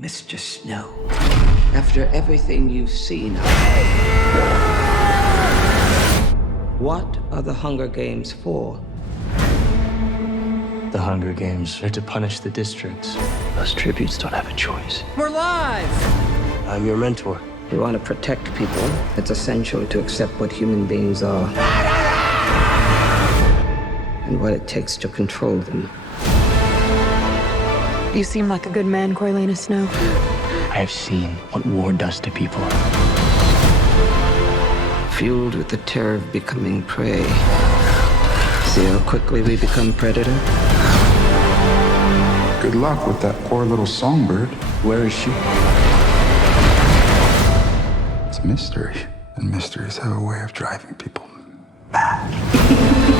Mr. Snow, after everything you've seen, what are the Hunger Games for? The Hunger Games are to punish the districts. Those tributes don't have a choice. We're live! I'm your mentor. You want to protect people, it's essential to accept what human beings are and what it takes to control them. You seem like a good man, Coriolanus Snow. I have seen what war does to people. Fueled with the terror of becoming prey. See how quickly we become predator? Good luck with that poor little songbird. Where is she? It's a mystery, and mysteries have a way of driving people mad.